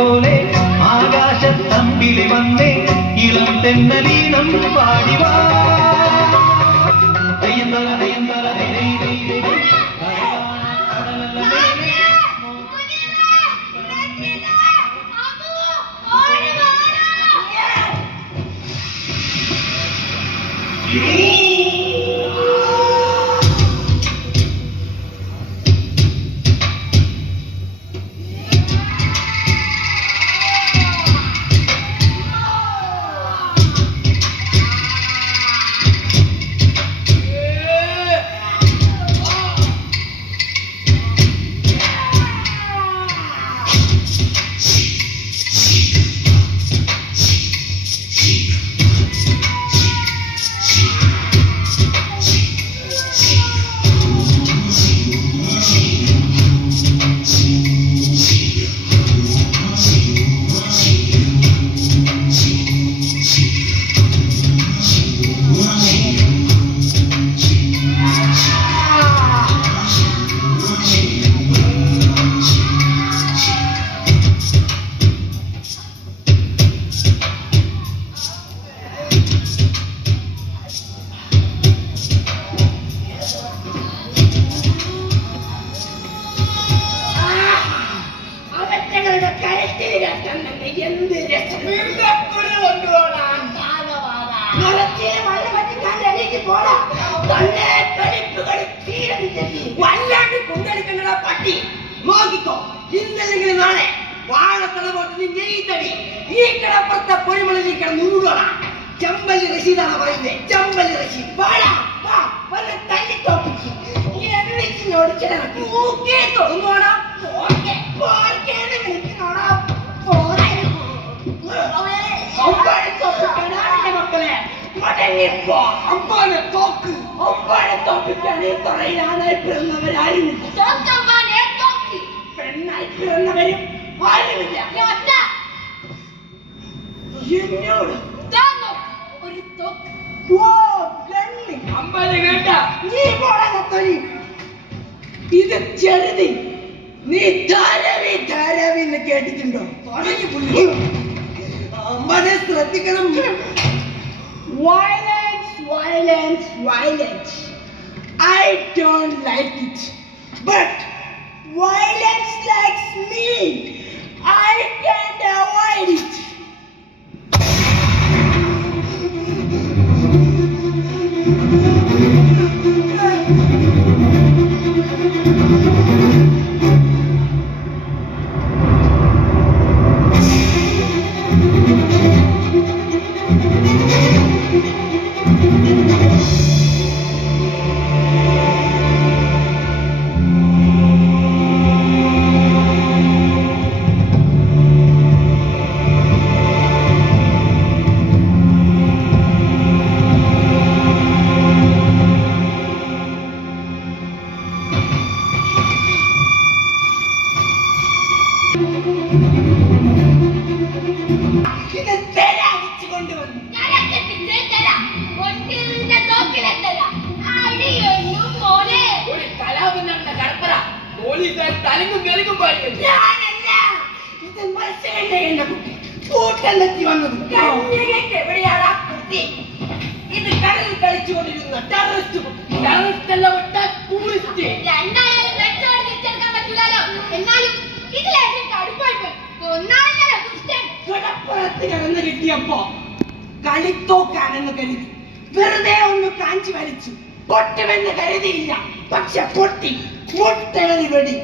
പോലെ ആകാശത്തമ്പിളി വന്നേ ഇളം തെന്നലീനം പാടിവാ വല്ലാണ്ട് കൊണ്ടെടുക്കണ പട്ടി നോക്കിക്കോ. ഇന്നല്ലെങ്കിൽ നാളെ വാഴത്തല പോട്ടി നെയ്തടി ഈ കിടപ്പുറത്തെ പൊഴിമുളി കിടന്നൂടോടാ. ചെമ്പല്ലി റഷീദാണ് പറയുന്നത്. ചെമ്പല്ലി റഷീദ് വാടാ വാ വന്ന് തല്ലി തോപ്പിക്ക് എന്നോട് ചില തൊടുന്നോടാ. മക്കളെ അമ്പാനെ തോക്ക് അമ്പാനെ തോപ്പിക്കാൻ ഈ തറയിലാണായി പിറന്നവരായിരുന്നു. പെണ്ണായി പിറന്നവരും ആരുമില്ല. എന്നോട് അമ്പാനെ കേട്ട നീ പോടാ. ഇത് ചെറുതി നീ ധാരാവി ധാരാവി എന്ന് കേട്ടിട്ടുണ്ടോ? അമ്പാനെ ശ്രദ്ധിക്കണം. Violence, violence, violence. I don't like it. But violence likes me. I can't avoid it. ഇത് കടലിൽ കളിച്ചുകൊണ്ടിരുന്ന ടെററിസ്റ്റ് കിടന്ന് കിട്ടിയപ്പോ കളിത്തോക്കാണെന്ന് കരുതി വെറുതെ ഒന്ന് കാഞ്ചി വലിച്ചു. പൊട്ടുമെന്ന് കരുതിയില്ല. പക്ഷെ പൊട്ടി. മുട്ടേറി വെടി.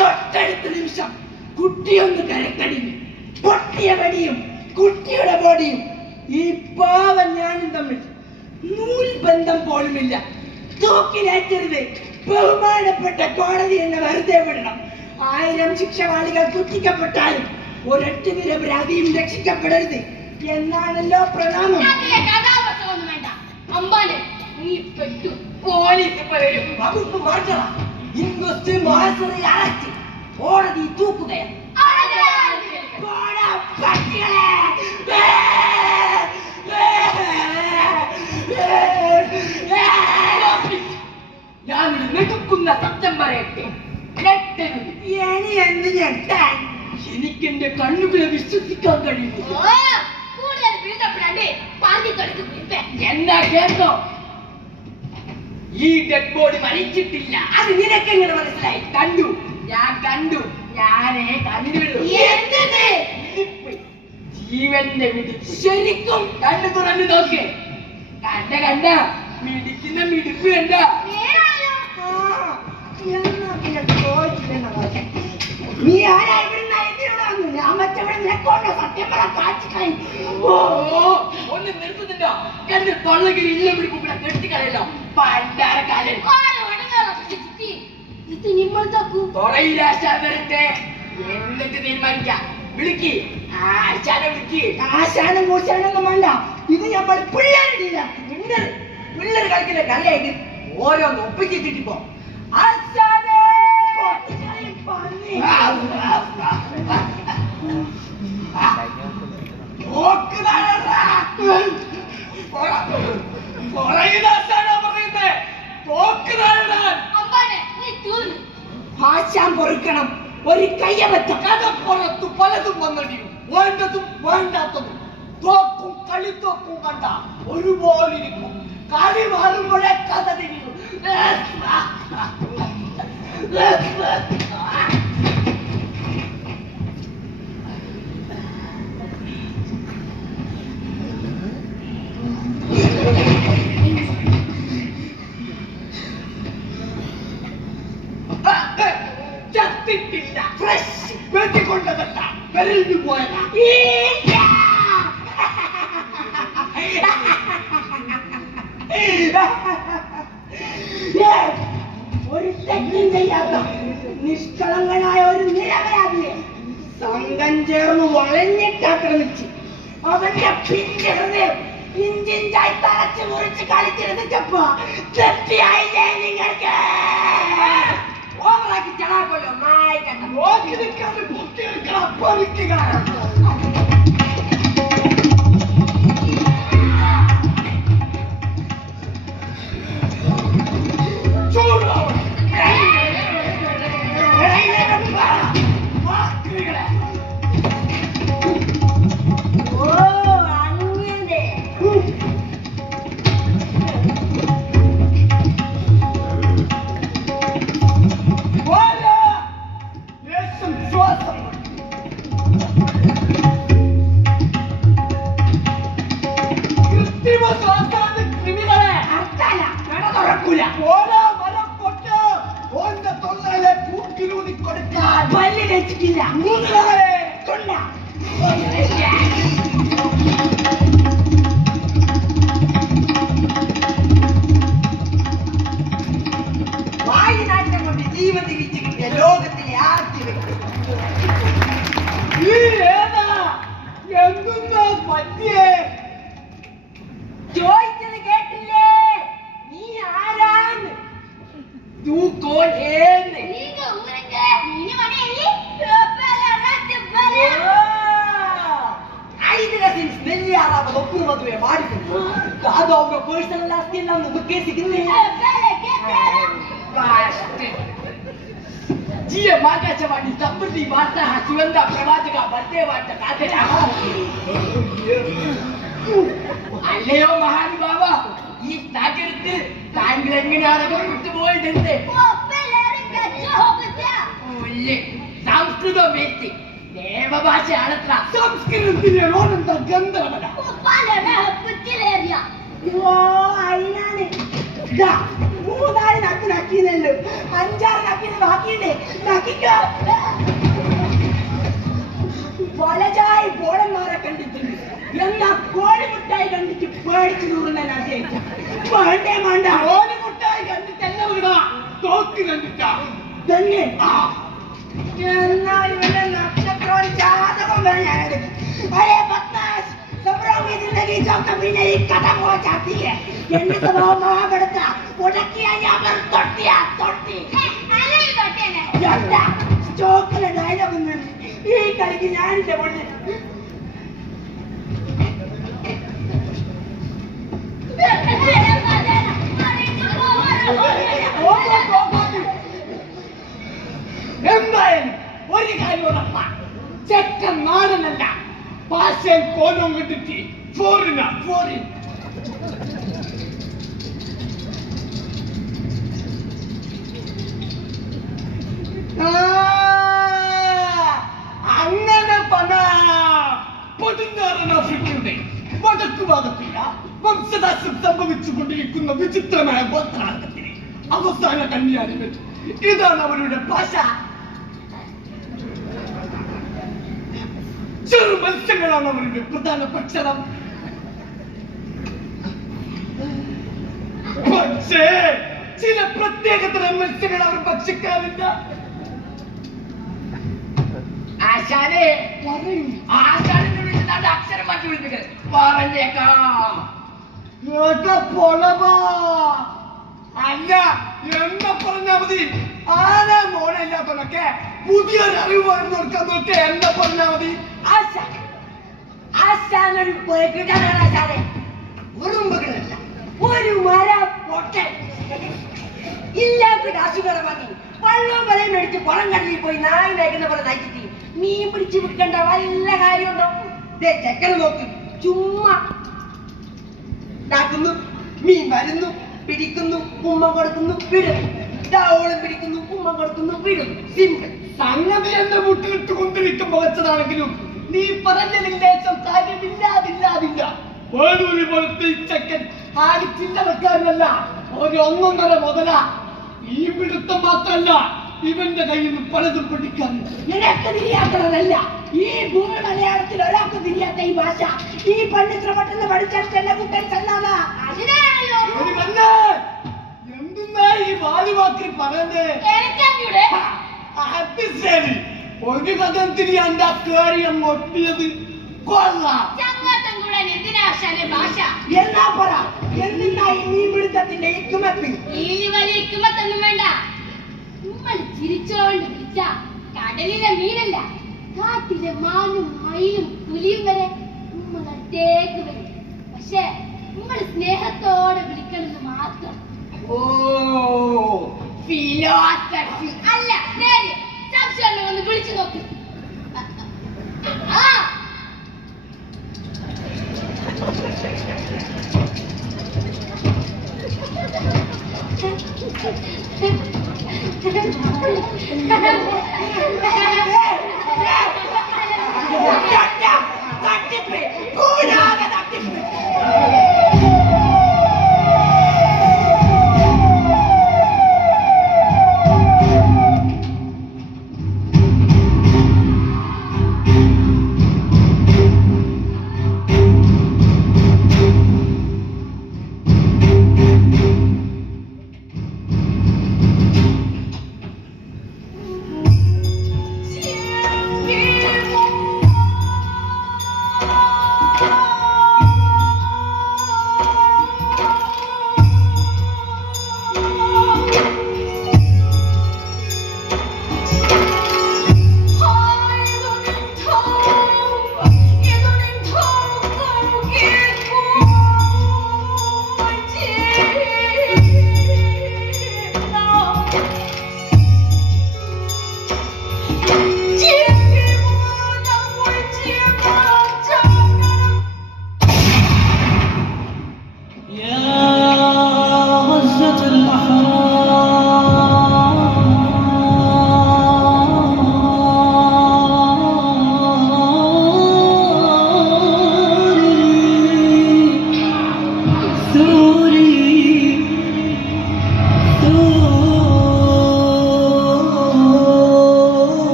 തൊട്ടടുത്ത നിമിഷം കുട്ടിയൊന്ന് കരക്കടിഞ്ഞു. പൊട്ടിയ വെടിയും കുട്ടിയുടെ ബോഡിയും ഈ പാവം ഞാനും തമ്മിൽ നൂൽബന്ധം പോലുമില്ല. തൂക്കിലേറ്റരുത്. ബഹുമാനപ്പെട്ട കോടതി എന്നെ വെറുതെ വിടണം. 1000 ശിക്ഷവാളികൾ കുത്തിക്കപ്പെട്ടാലും ഒരൊറ്റ നിരപരാധിയും രക്ഷിക്കപ്പെടരുത് എന്നാണല്ലോ പ്രണാമം. വകുപ്പ് മാറ്റണം. ഇൻവെസ്റ്റ് മാസറയാക്കി കോടതി തൂക്കുകയാണ്. ഞാൻ എടുക്കുന്ന സത്യം പറയട്ടെ. ഇനി എന്ത് ഞെട്ടാൻ? എനിക്ക് എന്റെ കണ്ണുകളെ വിശ്വസിക്കാൻ കഴിയുന്നു. എന്നാ കേട്ടോ, ഈ ഡെഡ് ബോഡി മരിച്ചിട്ടില്ല. അത് നിനക്ക് എങ്ങനെ മനസ്സിലായി? കണ്ടു, ഞാൻ കണ്ടു, ഞാനേ കണ്ടുള്ളൂ. മിടിപ്പ്, ജീവന്റെ മിടിപ്പ്. ശരിക്കും കണ്ണു തുറന്നു നോക്ക്. കണ്ട കണ്ട മിടിക്കുന്ന മിടിപ്പ് കണ്ട. നീ ആരാ ഇവിടുന്ന് എന്തിനോടാന്ന്? ഞാൻ മറ്റവിടെ നിനക്കോണ്ടോ സത്യം പറ കാച്ചിക്കായി. ഒന്ന് നിർത്തുന്നുണ്ടോ? എന്റെ തൊള്ളകിൽ ഇല്ല പിടിപ്പ് ഇവിടെ കെട്ടിക്കളയല്ലോ പണ്ടാരക്കാലൻ. തൊളയിലാശാവരട്ടെ, എന്നിട്ട് തീരുമാനിക്കാം. വിളിക്ക്, ആശാനെ വിളിക്ക്. ആശാനും കൂശാനൊന്നും വേണ്ട, ഇത് നമ്മൾ പിള്ളേരില്ല. പിള്ളേർ കളിക്കുന്ന കളിയായിട്ട് ഓരോന്ന് ഒപ്പിച്ചിട്ടിപ്പോ. ആശാനെ ആശാൻ പൊറുക്കണം. ഒരു കയ്യബദ്ധം. കഥപ്പുറത്ത് പലതും വന്നടിയും, വേണ്ടതും വേണ്ടാത്തതും, തോക്കും കളിത്തോക്കും കണ്ട ഒരുപോലെ ഇരിക്കും. കളി മാറുമ്പോഴേ കഥ തിരിയും. ചത്തിട്ടില്ല, ഫ്രഷ് വെട്ടിക്കൊണ്ടതല്ല, കരഞ്ഞു പോയതാ. ഒരു തെറ്റും ചെയ്യാത്ത നിഷ്കളങ്കനായ ഒരു നിരപരാധിയെ സംഘം ചേർന്ന് വളഞ്ഞിട്ടാക്രമിച്ച് അവന്റെ പിഞ്ച് ഹൃദയം ഇഞ്ചിഞ്ചായി തളച്ച് മുറിച്ച് കളിച്ചിരുന്നപ്പോ തെറ്റിയായില്ലേ നിങ്ങൾക്ക്? ഓവറാക്കി ചടാക്കൊല്ലോ നായിക്കണ്ട. നോക്കി നിൽക്കാതെ കുട്ടികൾക്കാ പറിക്കുക. വായുനാറ്റം കൊണ്ട് ജീവൻ തിരിച്ചു കിട്ടിയ ലോകത്തിലെ ആദ്യ വ്യക്തി. എന്തുന്നാ പറ്റിയേ? ചോദിച്ചത് കേട്ടില്ലേ? നീ ആരാന്ന്? തൂ കോൺ ഏന്ന്? ಮದುವೆ ಮಾಡಿಕೊಂಡು ಅದು ಅವ್ರ ಪರ್ಸನಲ್ ಆಸ್ತಿ ಎಲ್ಲ ಮುಖಕ್ಕೆ ಸಿಗುತ್ತೆ. ಜಿಯ ಮಾತಾಚವಾಡಿ ತಪ್ಪದಿ ಮಾತಾ ಸುಗಂಧ ಪ್ರವಾಚಕ ಬರ್ದೇ ವಾಟ ಕಾತೆ അല്ലയോ മഹാനുഭാവ, ഈ നഗരത്തിൽ താങ്കൾ എങ്ങനെയാണൊക്കെ വിട്ടുപോയിട്ടുണ്ട്? സംസ്കൃതം എത്തി ദേവഭാഷയാണത്ര. സംസ്കൃതത്തിലെ ഓരെന്താ ഗന്ധർവന? അതിനാണ് 3-4 നക്കി നക്കിയല്ലോ, 5-6 നക്കിന് ബാക്കിയുണ്ട്. നക്കിക്കോ. പലജായി പോളന്മാരെ കണ്ടിട്ടുണ്ട്, എന്നാ കോഴിമുട്ടായി കണ്ടിട്ട് പേടിച്ചു നൂറുന്ന വേണ്ടേ വേണ്ട. കോഴിമുട്ടായി കണ്ടിട്ട് എന്നെ വിടാ, തോക്ക് കണ്ടിട്ടാ തന്നെ. എന്നാൽ ഇവന്റെ നക്ഷത്രവും ജാതകവും വേണം. अरे बदमाश, सबरों की जिंदगी जो कभी नहीं खत्म हो जाती है. എന്റെ സ്വഭാവം മഹാപടത്ത ഉടക്കിയാ ഞാൻ തൊട്ടി സ്റ്റോക്കിലെ ഡയലോഗ് ഒന്നും ഈ കളിക്ക് ഞാനില്ല പൊണ്ണി. എന്തായാലും ഒരു കാര്യം ഉറപ്പാണ്, ചെക്കൻ നാടനല്ല, ഭാഷയും കോലവും കിട്ടിട്ട് ഫോറിനാ ഫോറിൻ. അങ്ങനെ പടിഞ്ഞാറൻ ആഫ്രിക്കയുടെ വടക്കു ഭാഗത്തില്ല വംശനാശം സംഭവിച്ചുകൊണ്ടിരിക്കുന്ന വിചിത്രമായ ഗോത്രാംഗത്തിന് അവസാന കന്യാനികൾ. ഇതാണ് അവരുടെ ഭാഷ. ചെറു മത്സ്യങ്ങളാണ് അവരുടെ പ്രധാന ഭക്ഷണം. പക്ഷേ ചില പ്രത്യേകതരം മത്സ്യങ്ങൾ അവർ ഭക്ഷിക്കാറില്ല. ആശാനെ ആശാനോട് അക്ഷരം മാറ്റി വിളിപ്പിക്കൽ പറഞ്ഞേക്കാം. അല്ല എന്നെ പറഞ്ഞാ മതി. ആരാ മോനല്ലാത്തവനൊക്കെ പുതിയൊരു അറിവ് പറഞ്ഞു കൊടുക്കാൻ നോക്കെ എന്നെ പറഞ്ഞാ മതി. ആശാനൊരു പോയിട്ടാണ് ആശാനെ ഉറുമ്പുകളല്ല, ഒരു മര പൊട്ടൻ ഇല്ലാത്ത കാശുകളെ വാങ്ങി വള്ളവും വലയും മേടിച്ച് പുറം കടലിൽ പോയി നായി നയിക്കുന്ന പോലെ നയിച്ചിട്ട് മീൻ പിടിച്ച് വിൽക്കേണ്ട വല്ല കാര്യമുണ്ടോ? ചെക്കനെ നോക്ക്, ചുമ്മാ ഇതാക്കുന്നു, മീൻ വരുന്നു, പിടിക്കുന്നു, ഉമ്മ കൊടുക്കുന്നു, വിടുന്നു. ഓളം പിടിക്കുന്നു, ഉമ്മ കൊടുക്കുന്നു, വിടുന്നു. സിമ്പിൾ. സംഗതി എന്റെ മുട്ടിലിട്ട് കൊണ്ടിരിക്കുമ്പോ വെച്ചതാണെങ്കിലും നീ പറഞ്ഞതിൽ ലേശം കാര്യമില്ലാതില്ലാതില്ല. വേറൊരു പോലത്തെ ഈ ചെക്കൻ ആര് ചില്ലറക്കാരനല്ല, ഒരു 1.5 മുതല. ഈ പിടുത്തം മാത്രല്ല, ഇവന്റെ കയ്യിൽ നിന്ന് പലതും പഠിക്കാൻ. നിനക്ക് തിരിയാത്തതല്ല ഈ ഭൂമി മലയാളത്തിൽ ഒരാൾക്ക് തിരിയാത്ത ഈ ഭാഷ. ഈ പണ്ഡിത്ര പെട്ടെന്ന് പഠിച്ചെടുത്തല്ല കുട്ടൻ ചെല്ലാതാ. എന്തിനാ ഈ വാലുവാക്കി പറയുന്നേ? അത് ശരി, ഒരു കഥം തിരിയാണ്ട് ആ കാര്യം ഒട്ടിയത് കൊള്ളാം. എന്നാ പറ, എന്തിനാ ഈ മീൻപിടുത്തത്തിന്റെ ഇക്കുമപ്പി? വേണ്ട, നമ്മൾ ചിരിച്ചോണ്ട് വിളിച്ച കടലിലെ മീനല്ല, കാട്ടിലെ മാനും മയിലും പുലിയും വരെ നമ്മൾ അടുത്തേക്ക് വരും. പക്ഷെ നമ്മൾ സ്നേഹത്തോടെ വിളിക്കണമെന്ന് മാത്രം. ഓ ഫിലോസഫി അല്ല, നേരെ സംശയം ഒന്ന് വിളിച്ചു നോക്ക്. ആ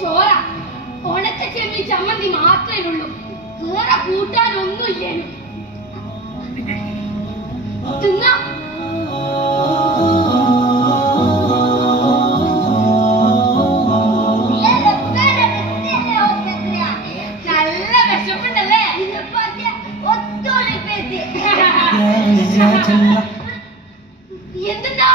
ചോര ഉണക്ക ചെമ്മി ചമ്മന്തി മാത്രമേ ഉള്ളൂ, വേറെ കൂട്ടാനൊന്നും ഇല്ലേനു. തിന്നാ നല്ല വിശപ്പുണ്ടല്ലേ? എന്തെന്നാ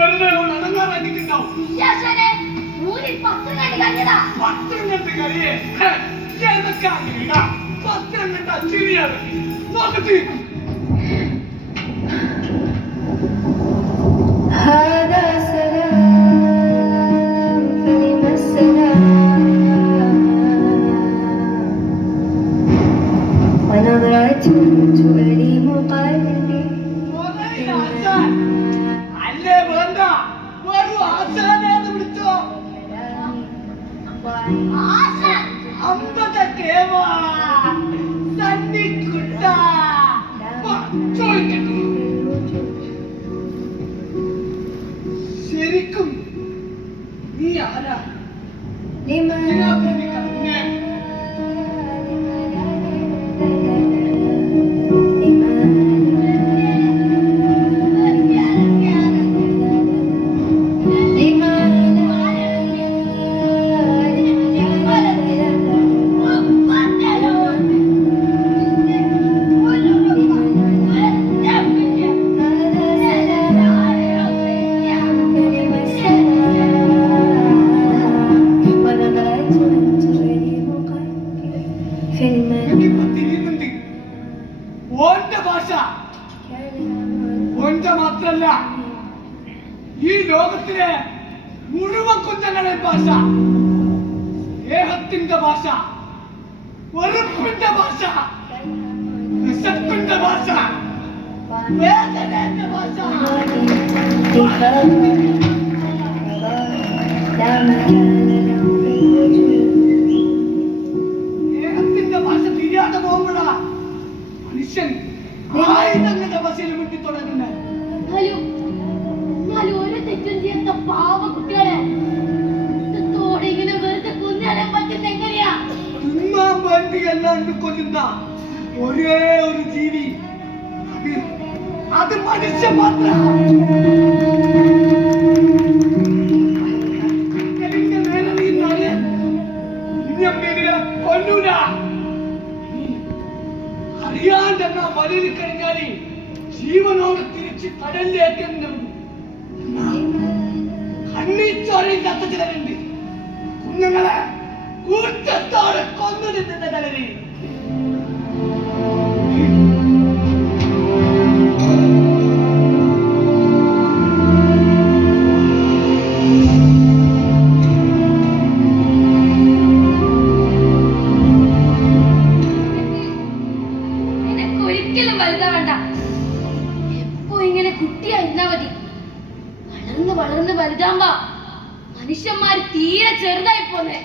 വെറുതെ അടങ്ങാറാക്കിയിട്ടുണ്ടാവും. ഇല്ല ആശാനെ, ഊരിൽ 10 കണ്ടി കഴിഞ്ഞതാ. പത്രം കണ്ട് കഴിയേ എന്നൊക്കെ പത്രം കണ്ട ശരിയാണ് നോക്കത്തി. هذا سلام فلم السلام ونظرة تؤلم قلبي അല്ലേ വേണ്ട വെറും ആശാനെന്ന് വിളിച്ചോ. ആശാൻ, അമ്പത കേവാ സന്നിക്കുട്ട ചോദിക്കട്ടെ, ശരിക്കും നീ ആരാ? തിരിയുന്നുണ്ട് ഓന്റെ ഭാഷ. ഓന്റെ മാത്രല്ല ഈ ലോകത്തിലെ മുഴുവൻ കുഞ്ഞങ്ങളുടെ ഭാഷ. സ്നേഹത്തിന്റെ ഭാഷ, വെറുപ്പിന്റെ ഭാഷ, വിശപ്പിന്റെ ഭാഷ, വേദനയുടെ ഭാഷ. സ്നേഹത്തിന്റെ ഭാഷ തിരിയാതെ പോകുമ്പോഴാ മനുഷ്യൻ ആയുധങ്ങളുടെ ഭാഷയിൽ മുട്ടി തുടങ്ങുന്നത്. എന്നാലും ഒരു തെറ്റും ചെയ്യാത്ത പാവ കുട്ടികളെ ഇഷ്ടത്തോടെ ഇങ്ങനെ വെറുതെ കൊന്നുകളയാൻ പറ്റുന്ന എങ്ങനെയാ? തിന്നാൻ വേണ്ടി അല്ലാണ്ട് കൊല്ലുന്ന ഒരേ ഒരു ജീവി, അത് മനുഷ്യൻ മാത്രം. കൊല്ലൂല. അറിയാണ്ടെന്നാ മലയിൽ കഴിഞ്ഞാല് ജീവനോട് തിരിച്ച് കടലിലേക്ക് കണ്ണീച്ചോരയിൽ ചത്ത ചിലരുണ്ട്. കുഞ്ഞുങ്ങളെ കൂട്ടത്തോടെ കൊന്നു തിന്നുന്ന ചിലര്. ഒരിക്കലും വലുതാവണ്ട. എപ്പോ ഇങ്ങനെ കുട്ടിയായിരുന്നാ മതി. വളർന്ന് വളർന്ന് വലുതാകുമ്പോ മനുഷ്യന്മാര് തീരെ ചെറുതായി പോന്നെ.